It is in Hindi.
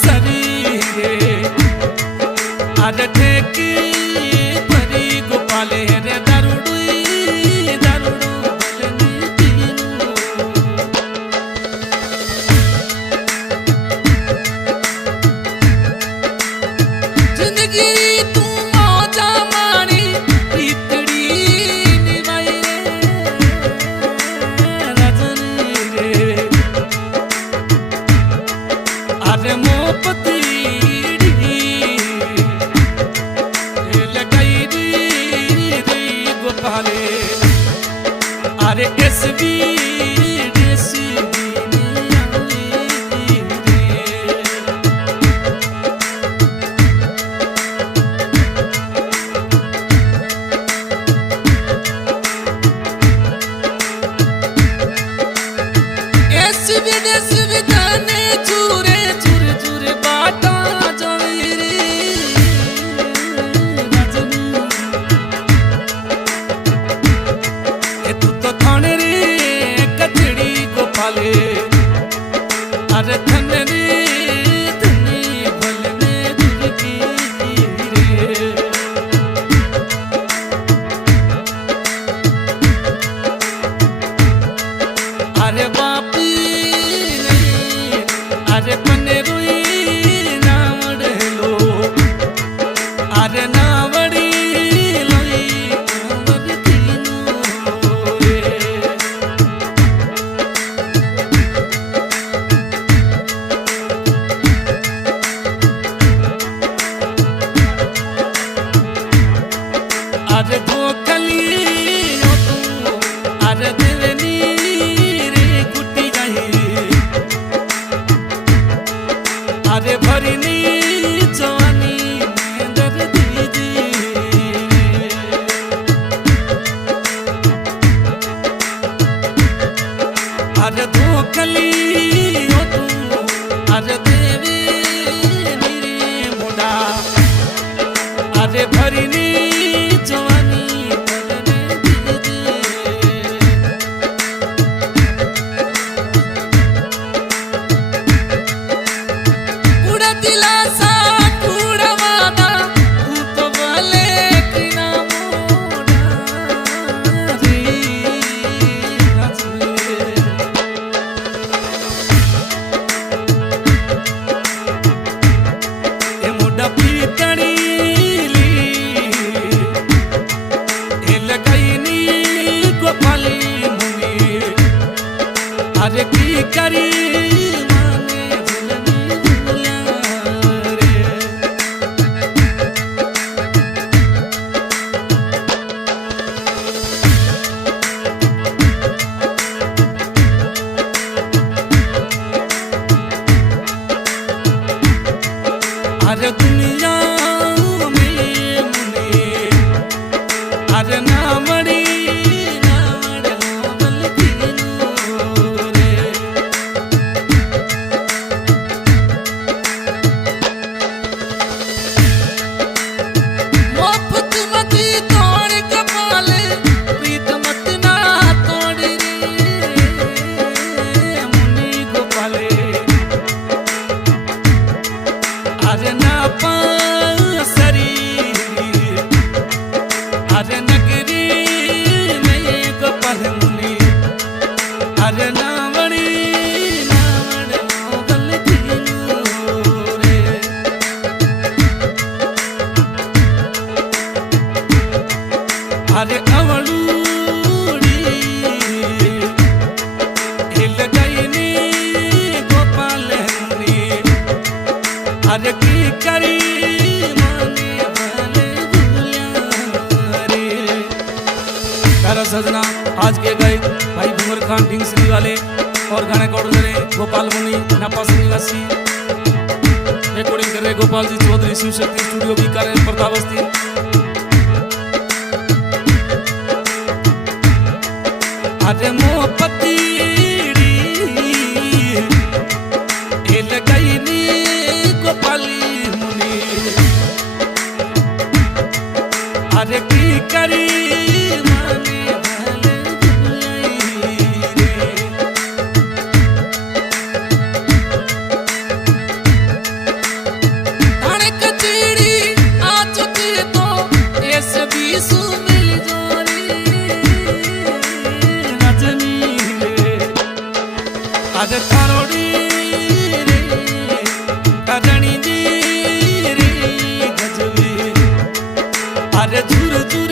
सरी रे आरे ठेकी परी गोपाले रे दारुडुई दारुडु बलनी तीनू जिंदगी तू मौजा माणी प्रीतड़ी निभाई रे रजनी रे आरे मोपती अरे एसबी डेसीबी एसबी डेसीबी तने चूरे चूरे चूरे बाटा जवी रे अरे धनरी धनी भलने दुर्गी रे अरे बापी नहीं अरे पने रुई नावड़ लो अरे नावड़ी लोई नावड़ तीनू रे अरे धोखली अरे देवनी रे गुटी गई अरे भरनी जवानी मेंदर दीदी अरे धोखली अरे देवी रे मुंडा अरे भरनी जवानी पूरा दिलासा पूरा वादा तू तो भले कि ना मोड़ा रे ए मोड़ा पीतड़ी अरे की करी माने भुलनी भुलिया रे अरे दुनिया में मुने अरे ना मड़ी अरे ना सरी अरे नगरी में गोपाल मुनि अरे नावड़ी नावड़ मोगल तीनू रे अरे अवड़ूड़ी हिल गई नी गोपाल मुनि अरे की करी माने भले भुलिया रे। प्यारा सजना आज के गए भाई भूमर खान ढिंगसरी वाले और गाने कौड़ रहे गोपाल मुनि नापास निवासी रिकॉर्डिंग कर रहे गोपाल जी चौधरी शिव शक्ति स्टूडियो भी कर रहे प्रतापस्ती। अरे मोहपती गई नी गोपाली मुनि अरे की करी माने भले भुलाई रे अरे तारोड़ी रे करणी जी रे गजबी अरे झुर झुर